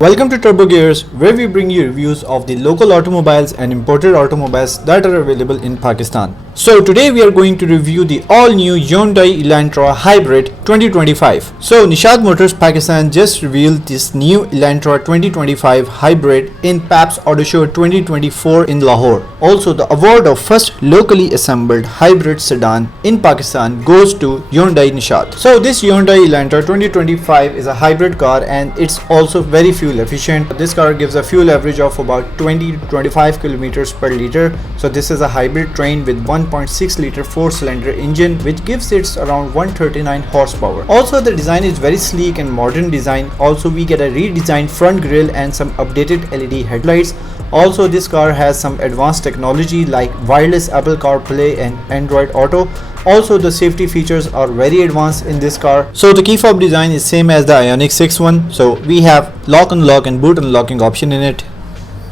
Welcome to Turbo Gears, where we bring you reviews of the local automobiles and imported automobiles that are available in Pakistan. So today we are going to review the all-new Hyundai Elantra Hybrid 2025. So Nishat Motors Pakistan just revealed this new Elantra 2025 Hybrid in PAPS Auto Show 2024 in Lahore. Also, the award of first locally assembled hybrid sedan in Pakistan goes to Hyundai Nishat. So this Hyundai Elantra 2025 is a hybrid car and it's also very fuel efficient. This car gives a fuel average of about 20 to 25 kilometers per liter. So this is a hybrid train with 1.6 liter 4-cylinder engine which gives it around 139 horsepower. Also, the design is very sleek and modern design. Also, we get a redesigned front grille and some updated LED headlights. Also, this car has some advanced technology like wireless Apple CarPlay and Android Auto. Also, the safety features are very advanced in this car. So the key fob design is same as the Ioniq 6 one. So we have lock unlock and boot unlocking option in it.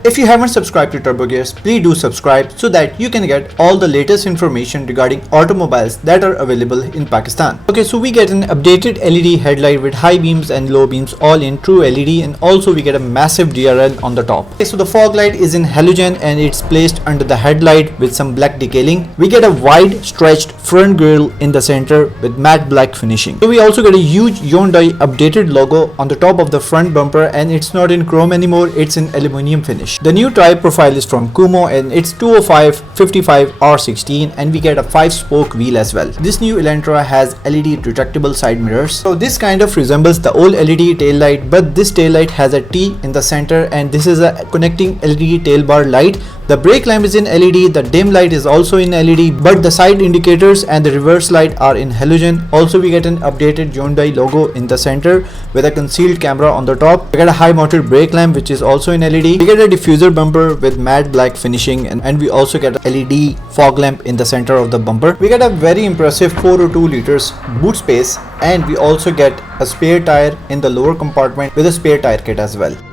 If you haven't subscribed to Turbo Gears, please do subscribe so that you can get all the latest information regarding automobiles that are available in Pakistan. Okay, so we get an updated LED headlight with high beams and low beams all in true LED, and also we get a massive DRL on the top. Okay, so the fog light is in halogen and it's placed under the headlight with some black decaling. We get a wide stretched front grille in the center with matte black finishing. So we also get a huge Hyundai updated logo on the top of the front bumper, and it's not in chrome anymore, it's in aluminium finish. The new tire profile is from Kumo and it's 205/55 R16, and we get a 5-spoke wheel as well. This new Elantra has LED retractable side mirrors. So this kind of resembles the old LED tail light, but this tail light has a T in the center and this is a connecting LED tail bar light. The brake lamp is in LED, the dim light is also in LED, but the side indicators and the reverse light are in halogen. Also, we get an updated Hyundai logo in the center with a concealed camera on the top. We get a high mounted brake lamp which is also in LED. We get a diffuser bumper with matte black finishing, and we also get a LED fog lamp in the center of the bumper. We get a very impressive 402 liters boot space, and we also get a spare tire in the lower compartment with a spare tire kit as well.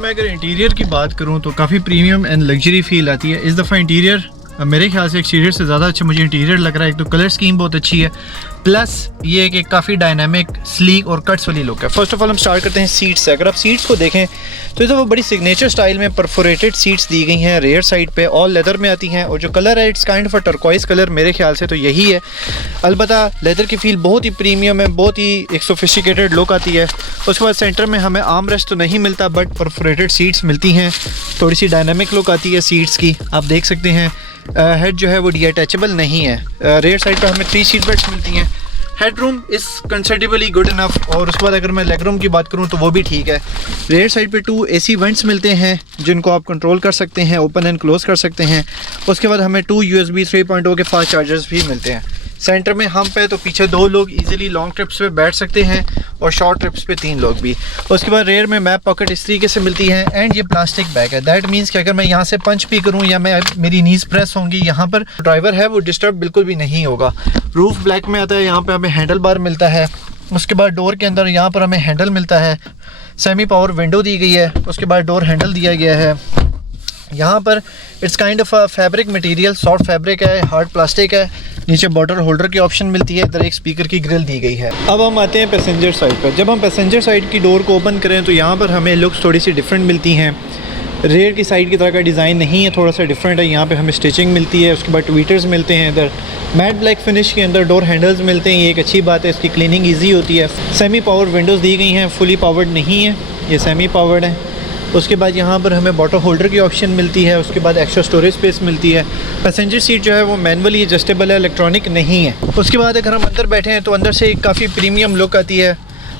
मैं अगर interior की बात करूं तो काफ़ी premium and luxury feel आती है इस दफ़ा इंटीरियर। मेरे ख्याल से एक्सटीरियर से ज़्यादा अच्छा मुझे इंटीरियर लग रहा है। एक तो कलर स्कीम बहुत अच्छी है, प्लस ये कि काफ़ी डायनामिक स्लीक और कट्स वाली लुक है। फर्स्ट ऑफ ऑल हम स्टार्ट करते हैं सीट्स से। अगर आप सीट्स को देखें तो इस दफ़ा बड़ी सिग्नेचर स्टाइल में परफोरेटेड सीट्स दी गई हैं। रेयर साइड पे ऑल लेदर में आती हैं और जो कलर है it's kind of a turquoise colour, मेरे ख्याल से तो यही है। अलबत्ता लेदर की फील बहुत ही प्रीमियम है, बहुत ही एक सोफिस्टिकेटेड लुक आती है। उसके बाद सेंटर में हमें आर्म रेस्ट तो नहीं मिलता, बट परफोरेटेड सीट्स मिलती हैं। थोड़ी सी डायनामिक लुक आती है सीट्स की, आप देख सकते हैं। हेड जो है वो डिअटैचेबल नहीं है। रेयर साइड पर हमें 3 सीट बेल्ट्स मिलती हैं। Head room is considerably good enough. और उसके बाद अगर मैं लेग रूम की बात करूं तो वो भी ठीक है। रेयर साइड पे 2 AC वेंट्स मिलते हैं जिनको आप कंट्रोल कर सकते हैं, ओपन एंड क्लोज कर सकते हैं। उसके बाद हमें 2 USB 3.0 के फास्ट चार्जर्स भी मिलते हैं। सेंटर में हम पे तो पीछे 2 लोग इजीली लॉन्ग ट्रिप्स पे बैठ सकते हैं और शॉर्ट ट्रिप्स पे 3 लोग भी। उसके बाद रेयर में मैप पॉकेट इस तरीके से मिलती है, एंड ये प्लास्टिक बैग है। दैट मीन्स कि अगर मैं यहाँ से पंच भी करूँ या मेरी नीज प्रेस होंगी, यहाँ पर ड्राइवर है वो डिस्टर्ब बिल्कुल भी नहीं होगा। रूफ ब्लैक में आता है, यहाँ पर हमें हैंडल बार मिलता है। उसके बाद डोर के अंदर यहाँ पर हमें हैंडल मिलता है। सेमी पावर विंडो दी गई है। उसके बाद डोर हैंडल दिया गया है। यहाँ पर it's kind of a fabric material, soft fabric है, हार्ड प्लास्टिक है। नीचे बॉटल होल्डर की ऑप्शन मिलती है। इधर एक स्पीकर की ग्रिल दी गई है। अब हम आते हैं पैसेंजर साइड पर। जब हम पैसेंजर साइड की डोर को ओपन करें तो यहाँ पर हमें लुक्स थोड़ी सी डिफरेंट मिलती हैं। रेयर की साइड की तरह का डिज़ाइन नहीं है, थोड़ा सा डिफरेंट है। यहाँ पे हमें स्टिचिंग मिलती है। उसके बाद ट्वीटर्स मिलते हैं। इधर मैट ब्लैक फिनिश के अंदर डोर हैंडल्स मिलते हैं, ये एक अच्छी बात है, इसकी क्लीनिंग ईजी होती है। सेमी पावर विंडोज़ दी गई हैं, फुली पावर्ड नहीं है, ये सेमी पावर्ड है। उसके बाद यहाँ पर हमें बॉटल होल्डर की ऑप्शन मिलती है। उसके बाद एक्स्ट्रा स्टोरेज स्पेस मिलती है। पैसेंजर सीट जो है वो मैनुअली एडजस्टेबल है, इलेक्ट्रॉनिक नहीं है। उसके बाद अगर हम अंदर बैठे हैं तो अंदर से एक काफ़ी प्रीमियम लुक आती है।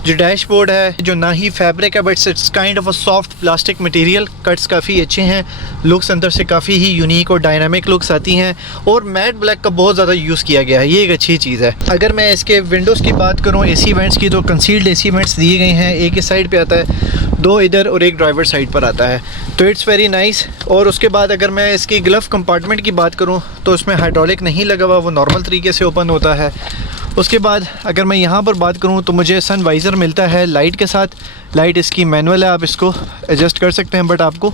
जो डैशबोर्ड है जो ना ही फैब्रिक है but it's kind of a soft plastic material. Cuts काफ़ी अच्छे हैं, लुक्स अंदर से काफ़ी ही यूनिक और डायनामिक लुक्स आती हैं, और मैट ब्लैक का बहुत ज़्यादा यूज़ किया गया है, ये एक अच्छी चीज़ है। अगर मैं इसके विंडोज़ की बात करूँ AC वेंट्स की, तो कंसील्ड AC वेंट्स दिए गए हैं। एक इस साइड पे आता है, 2 इधर और एक ड्राइवर साइड पर आता है, तो इट्स वेरी नाइस। और उसके बाद अगर मैं इसकी ग्लव कंपार्टमेंट की बात करूँ तो उसमें हाइड्रोलिक नहीं लगा हुआ, वो नॉर्मल तरीके से ओपन होता है। उसके बाद अगर मैं यहाँ पर बात करूँ तो मुझे सन वाइज़र मिलता है लाइट के साथ। लाइट इसकी मैनुअल है, आप इसको एडजस्ट कर सकते हैं, बट आपको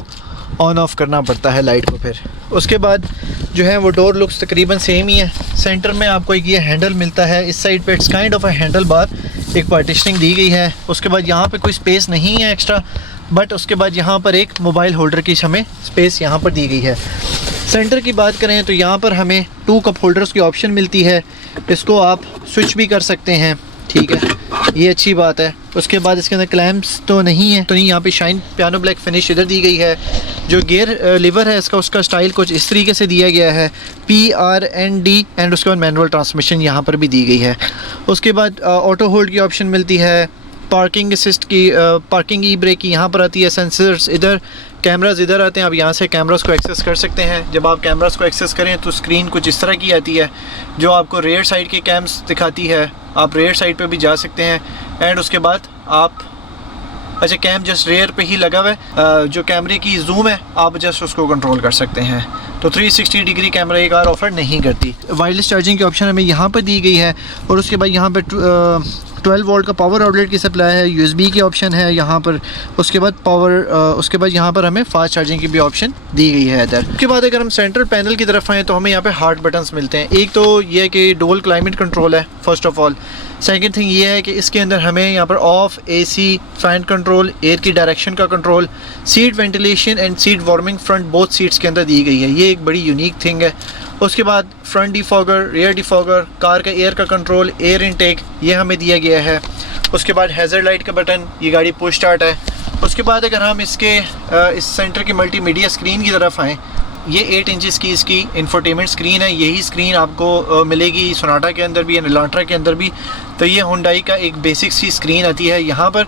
ऑन ऑफ करना पड़ता है लाइट को। फिर उसके बाद जो है वो डोर लुक्स तकरीबन सेम ही है। सेंटर में आपको एक ये हैंडल मिलता है, इस साइड पे it's kind of a handle bar, एक पार्टीशनिंग दी गई है। उसके बाद यहाँ पे कोई स्पेस नहीं है एक्स्ट्रा, बट उसके बाद यहाँ पर एक मोबाइल होल्डर की हमें स्पेस यहाँ पर दी गई है। सेंटर की बात करें तो यहाँ पर हमें 2 कप होल्डर्स की ऑप्शन मिलती है, इसको आप स्विच भी कर सकते हैं, ठीक है, ये अच्छी बात है। उसके बाद इसके अंदर क्लैम्प्स तो नहीं है, तो नहीं, यहाँ पे शाइन पियानो ब्लैक फिनिश इधर दी गई है। जो गियर लीवर है इसका, उसका स्टाइल कुछ इस तरीके से दिया गया है, PRND, एंड उसके बाद मैनुअल ट्रांसमिशन यहाँ पर भी दी गई है। उसके बाद ऑटो होल्ड की ऑप्शन मिलती है, पार्किंग असिस्ट की, पार्किंग ई ब्रेक की यहाँ पर आती है, सेंसर्स इधर, कैमरास इधर आते हैं। आप यहाँ से कैमरास को एक्सेस कर सकते हैं। जब आप कैमरास को एक्सेस करें तो स्क्रीन कुछ इस तरह की आती है जो आपको रेयर साइड के कैम्स दिखाती है, आप रेयर साइड पे भी जा सकते हैं। एंड उसके बाद आप, अच्छा, कैम जस्ट रेयर पे ही लगा हुआ है, जो कैमरे की जूम है आप जस्ट उसको कंट्रोल कर सकते हैं। तो 360 डिग्री कैमरा ये कार ऑफर नहीं करती। वायरलेस चार्जिंग की ऑप्शन हमें यहाँ पर दी गई है, और उसके बाद यहाँ पर 12 वोल्ट का पावर आउटलेट की सप्लाई है, USB की ऑप्शन है यहाँ पर। उसके बाद उसके बाद यहाँ पर हमें फास्ट चार्जिंग की भी ऑप्शन दी गई है इधर। उसके बाद अगर हम सेंट्रल पैनल की तरफ आएँ तो हमें यहाँ पे हार्ड बटन्स मिलते हैं। एक तो ये है कि डुअल क्लाइमेट कंट्रोल है first of all. Second thing ये है कि इसके अंदर हमें यहाँ पर of, AC, fan control, air की डायरेक्शन का control, seat ventilation and seat warming front both seats के अंदर दी गई है। ये एक बड़ी यूनिक थिंग है। उसके बाद front defogger, rear defogger, car का एयर का कंट्रोल, एयर इनटेक, ये हमें दिया गया है। उसके बाद हैज़र्ड लाइट का बटन, ये गाड़ी पुश स्टार्ट है। उसके बाद अगर हम इसके इस सेंटर की मल्टीमीडिया स्क्रीन की तरफ आएँ, ये 8 इंचज़ की इसकी इंफोटेनमेंट स्क्रीन है। यही स्क्रीन आपको मिलेगी सोनाटा के अंदर भी, एलांट्रा के अंदर भी। तो ये हुंडई का एक बेसिक सी स्क्रीन आती है। यहाँ पर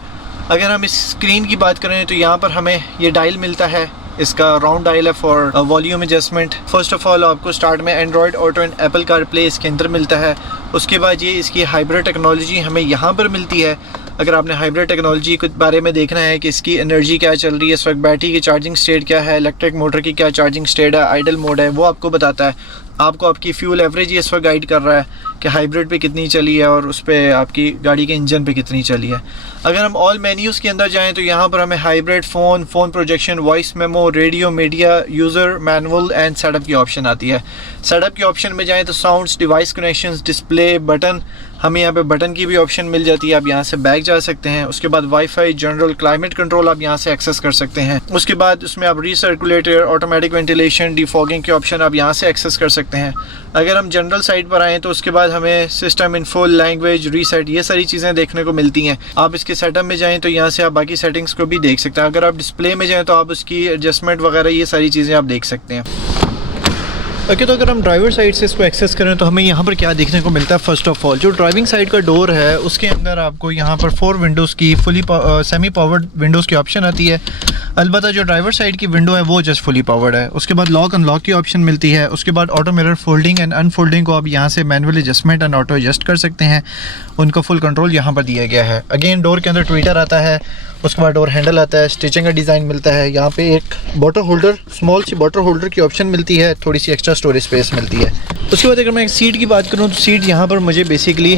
अगर हम इस स्क्रीन की बात करें तो यहाँ पर हमें ये डायल मिलता है, इसका राउंड डायल है for volume adjustment. First of all आपको स्टार्ट में Android auto and Apple CarPlay इसके अंदर मिलता है। उसके बाद ये इसकी हाइब्रिड टेक्नोलॉजी हमें यहाँ पर मिलती है। अगर आपने हाइब्रिड टेक्नोलॉजी के बारे में देखना है कि इसकी एनर्जी क्या चल रही है, इस वक्त बैटरी की चार्जिंग स्टेट क्या है, इलेक्ट्रिक मोटर की क्या चार्जिंग स्टेट है, आइडल मोड है, वो आपको बताता है। आपको आपकी फ्यूल एवरेज इस वक्त गाइड कर रहा है कि हाइब्रिड पे कितनी चली है और उस पर आपकी गाड़ी के इंजन पे कितनी चली है। अगर हम ऑल मेन्यूज़ के अंदर जाएं तो यहाँ पर हमें hybrid, phone projection, voice memo, radio, media, user manual and setup की ऑप्शन आती है। सेटअप की ऑप्शन में जाएँ तो sounds, device connections, display, button, हमें यहाँ पे बटन की भी ऑप्शन मिल जाती है, आप यहाँ से बैक जा सकते हैं। उसके बाद वाईफाई, जनरल, क्लाइमेट कंट्रोल आप यहाँ से एक्सेस कर सकते हैं। उसके बाद उसमें आप रीसर्कुलेटर, ऑटोमेटिक वेंटिलेशन, डिफॉगिंग के ऑप्शन आप यहाँ से एक्सेस कर सकते हैं। अगर हम जनरल साइड पर आएँ तो उसके बाद हमें सिस्टम इन्फो, लैंग्वेज, रीसेट, ये सारी चीज़ें देखने को मिलती हैं। आप इसके सेटअप में जाएँ तो यहाँ से आप बाकी सेटिंग्स को भी देख सकते हैं। अगर आप डिस्प्ले में जाएँ तो आप उसकी एडजस्टमेंट वगैरह ये सारी चीज़ें आप देख सकते हैं। ओके, तो अगर हम ड्राइवर साइड से इसको एक्सेस करें तो हमें यहाँ पर क्या देखने को मिलता है। फर्स्ट ऑफ ऑल जो ड्राइविंग साइड का डोर है उसके अंदर आपको यहाँ पर 4 विंडोज़ की फुली सेमी पावर्ड विंडोज़ की ऑप्शन आती है। अलबत्ता जो ड्राइवर साइड की विंडो है वो जस्ट फुली पावर्ड है। उसके बाद लॉक अनलॉक की ऑप्शन मिलती है। उसके बाद auto mirror folding and unfolding को आप यहाँ से manual adjustment and auto adjust कर सकते हैं, उनका फुल कंट्रोल यहाँ पर दिया गया है। अगेन डोर के अंदर ट्विटर आता है, उसके बाद डोर हैंडल आता है, स्टिचिंग का डिज़ाइन मिलता है। यहाँ पे एक bottle holder, small C bottle holder की ऑप्शन मिलती है, थोड़ी सी एक्स्ट्रा स्टोरेज स्पेस मिलती है। उसके बाद अगर मैं सीट की बात करूँ तो सीट यहाँ पर मुझे बेसिकली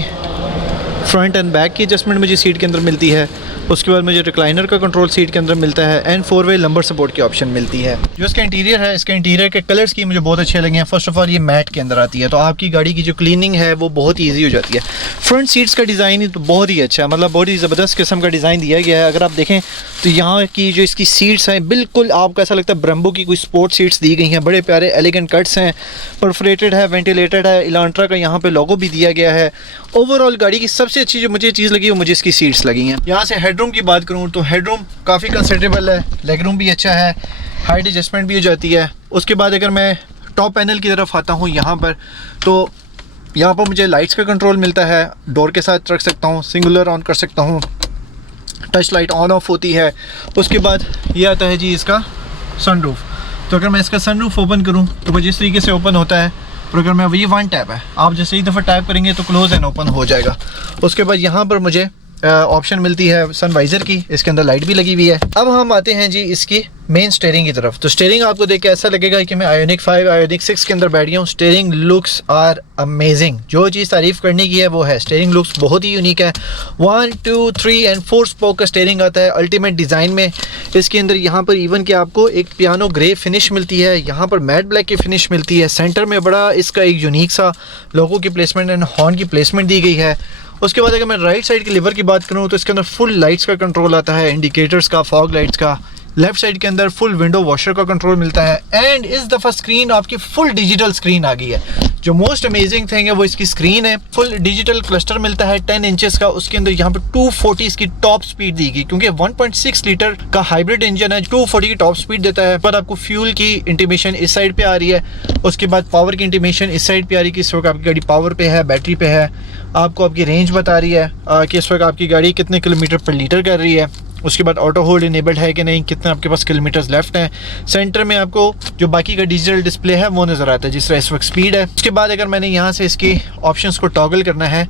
फ्रंट एंड बैक की एडजस्टमेंट मुझे सीट के अंदर मिलती है। उसके बाद मुझे रिक्लाइनर का कंट्रोल सीट के अंदर मिलता है एंड 4-वे लंबर सपोर्ट की ऑप्शन मिलती है। जो इसका इंटीरियर है, इसके इंटीरियर के कलर्स की मुझे बहुत अच्छे लगे हैं। फर्स्ट ऑफ ऑल ये मैट के अंदर आती है तो आपकी गाड़ी की जो क्लीनिंग है वो बहुत ईजी हो जाती है। फ्रंट सीट्स का डिज़ाइन तो बहुत ही अच्छा है, मतलब बहुत ही ज़बरदस्त किस्म का डिज़ाइन दिया गया है। अगर आप देखें तो यहाँ की जो इसकी सीट्स हैं बिल्कुल आपको ऐसा लगता है ब्रेम्बो की कोई स्पोर्ट सीट्स दी गई हैं। बड़े प्यारे एलिगेंट कट्स हैं, परफोरेटेड है, वेंटिलेटेड है, इलांट्रा का यहाँ पे लोगो भी दिया गया है। ओवरऑल गाड़ी की सबसे अच्छी जो मुझे चीज़ लगी वो मुझे इसकी सीट्स लगी हैं। यहाँ से हेडरूम की बात करूँ तो हेडरूम काफ़ी कंसिडरेबल है, लेग रूम भी अच्छा है, हाइट एडजस्टमेंट भी हो जाती है। उसके बाद अगर मैं टॉप पैनल की तरफ आता हूँ यहाँ पर तो यहाँ पर मुझे लाइट्स का कंट्रोल मिलता है, डोर के साथ रख सकता हूँ, सिंगुलर ऑन कर सकता हूँ, टच लाइट ऑन ऑफ होती है। उसके बाद ये आता है जी इसका सनरूफ। तो अगर मैं इसका सनरूफ ओपन करूँ तो कुछ इस तरीके से ओपन होता है, और अगर मैं ये 1 टैप है, आप जैसे एक दफ़ा टैप करेंगे तो क्लोज एंड ओपन हो जाएगा। उसके बाद यहाँ पर मुझे ऑप्शन मिलती है सनवाइज़र की, इसके अंदर लाइट भी लगी हुई है। अब हम आते हैं जी इसकी मेन स्टीयरिंग की तरफ। तो स्टीयरिंग आपको देख के ऐसा लगेगा कि मैं आयोनिक 5, आयोनिक 6 के अंदर बैठ गया हूँ। Steering looks are amazing. जो चीज़ तारीफ़ करने की है वो है, स्टीयरिंग लुक्स बहुत ही यूनिक है। 1, 2, 3 एंड 4 स्पोक का स्टीयरिंग आता है अल्टीमेट डिज़ाइन में। इसके अंदर यहाँ पर इवन कि आपको एक पियानो ग्रे फिनिश मिलती है, यहाँ पर मैट ब्लैक की फिनिश मिलती है। सेंटर में बड़ा इसका एक यूनिक सा लोगो की प्लेसमेंट एंड हॉर्न की प्लेसमेंट दी गई है। उसके बाद अगर मैं राइट साइड के लीवर की बात करूँ तो इसके अंदर फुल लाइट्स का कंट्रोल आता है, इंडिकेटर्स का, फॉग लाइट्स का। लेफ्ट साइड के अंदर फुल विंडो वॉशर का कंट्रोल मिलता है एंड इस दफ़ा स्क्रीन आपकी फुल डिजिटल स्क्रीन आ गई है। जो मोस्ट अमेजिंग थिंग है वो इसकी स्क्रीन है। फुल डिजिटल क्लस्टर मिलता है 10 इंचेस का। उसके अंदर यहाँ पे 240 इसकी टॉप स्पीड दी गई, क्योंकि 1.6 लीटर का हाइब्रिड इंजन है, 240 की टॉप स्पीड देता है। पर आपको फ्यूल की इंटीमेशन इस साइड पे आ रही है, उसके बाद पावर की इंटीमेशन इस साइड पे आ रही है कि इस वक्त आपकी गाड़ी पावर पे है, बैटरी पे है। आपको आपकी रेंज बता रही है कि इस वक्त आपकी गाड़ी कितने किलोमीटर पर लीटर कर रही है। उसके बाद ऑटो होल्ड इनेबल्ड है कि नहीं, कितने आपके पास किलोमीटर्स लेफ्ट हैं। सेंटर में आपको जो बाकी का डिजिटल डिस्प्ले है वो नज़र आता है, जिस तरह इस वक्त स्पीड है। उसके बाद अगर मैंने यहाँ से इसकी ऑप्शंस को टॉगल करना है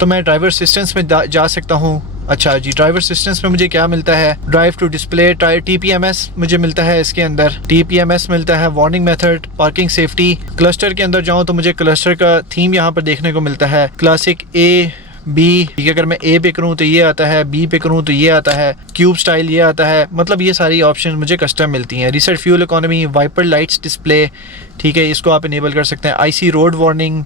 तो मैं ड्राइवर असिस्टेंस में जा सकता हूँ। अच्छा जी, ड्राइवर असिस्टेंस में मुझे क्या मिलता है, ड्राइव टू डिस्प्ले, TPMS मुझे मिलता है इसके अंदर, TPMS मिलता है, warning method, parking safety. Cluster के अंदर जाऊँ तो मुझे क्लस्टर का थीम यहाँ पर देखने को मिलता है, क्लासिक A B। ठीक है, अगर मैं A पे करूँ तो ये आता है, B पे करूँ तो ये आता है, क्यूब स्टाइल ये आता है। मतलब ये सारी ऑप्शन मुझे कस्टम मिलती हैं। Reset fuel economy, wiper lights display, ठीक है, इसको आप इनेबल कर सकते हैं। IC road warning,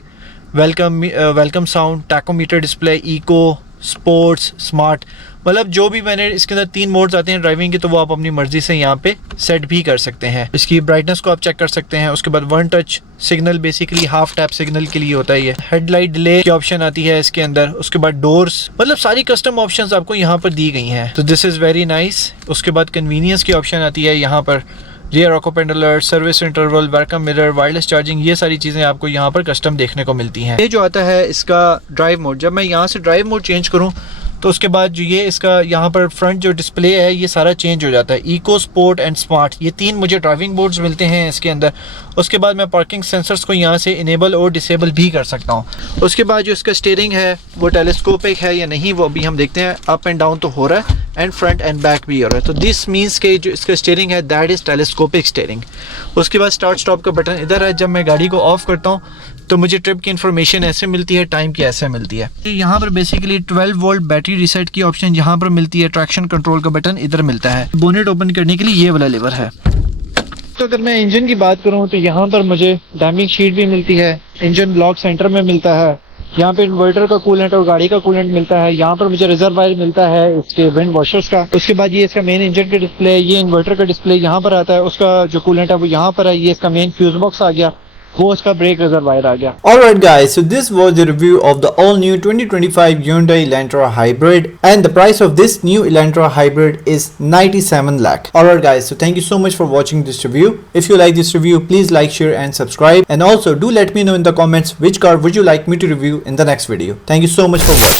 welcome sound, tachometer display, eco, sports, smart. मतलब जो भी मैंने इसके अंदर 3 मोड्स आते हैं ड्राइविंग के, तो वो आप अपनी मर्जी से यहाँ पे सेट भी कर सकते हैं। इसकी ब्राइटनेस को आप चेक कर सकते हैं। उसके बाद one touch signal, basically half tap signal के लिए होता है ये। हेडलाइट डिले की ऑप्शन आती है इसके अंदर। उसके बाद डोर्स, मतलब सारी कस्टम ऑप्शंस आपको यहाँ पर दी गई हैं, तो दिस इज़ वेरी नाइस। उसके बाद कन्वीनियंस की ऑप्शन आती है यहाँ पर, rear occupant alert, service interval, welcome mirror, wireless charging, ये सारी चीज़ें आपको यहाँ पर कस्टम देखने को मिलती हैं। ये जो आता है इसका ड्राइव मोड, जब मैं यहाँ से ड्राइव मोड चेंज करूँ तो उसके बाद जो ये इसका यहाँ पर फ्रंट जो डिस्प्ले है ये सारा चेंज हो जाता है। इको, स्पोर्ट एंड स्मार्ट, ये 3 मुझे ड्राइविंग मोड्स मिलते हैं इसके अंदर। उसके बाद मैं पार्किंग सेंसर्स को यहाँ से इनेबल और डिसेबल भी कर सकता हूँ। उसके बाद जो इसका स्टीयरिंग है वो टेलीस्कोपिक है या नहीं वो अभी हम देखते हैं। अप एंड डाउन तो हो रहा है एंड फ्रंट एंड बैक भी हो रहा है, तो दिस मीन्स के जो इसका स्टीयरिंग है दैट इज़ टेलीस्कोपिक स्टीयरिंग। उसके बाद स्टार्ट स्टॉप का बटन इधर है। जब मैं गाड़ी को ऑफ करता हूँ तो मुझे ट्रिप की इन्फॉर्मेशन ऐसे मिलती है, टाइम की ऐसे मिलती है। यहाँ पर बेसिकली 12 वोल्ट बैटरी रीसेट की ऑप्शन यहाँ पर मिलती है। ट्रैक्शन कंट्रोल का बटन इधर मिलता है। बोनेट ओपन करने के लिए ये वाला लेवर है। तो अगर मैं इंजन की बात करूँ तो यहाँ पर मुझे डैमिंग शीट भी मिलती है, इंजन ब्लॉक सेंटर में मिलता है। यहाँ पे इन्वर्टर का कूलेंट और गाड़ी का कूलेंट मिलता है। यहाँ पर मुझे रिजर्वायर मिलता है इसके विंड वॉशर्स का। उसके बाद ये इसका मेन इंजन का डिस्प्ले, ये इन्वर्टर का डिस्प्ले यहाँ पर आता है। उसका जो कूलेंट है वो यहाँ पर है। ये इसका मेन फ्यूज बॉक्स आ गया, वो उसका ब्रेक रिजर्वायर आ गया। Alright guys, so this was the review of the all new 2025 Hyundai Elantra Hybrid, and the price of this new Elantra Hybrid is 97 lakh. Alright guys, so thank you so much for watching this review. If you like this review, please like, share and subscribe, and also do let me know in the comments which car would you like me to review in the next video. Thank you so much for watching.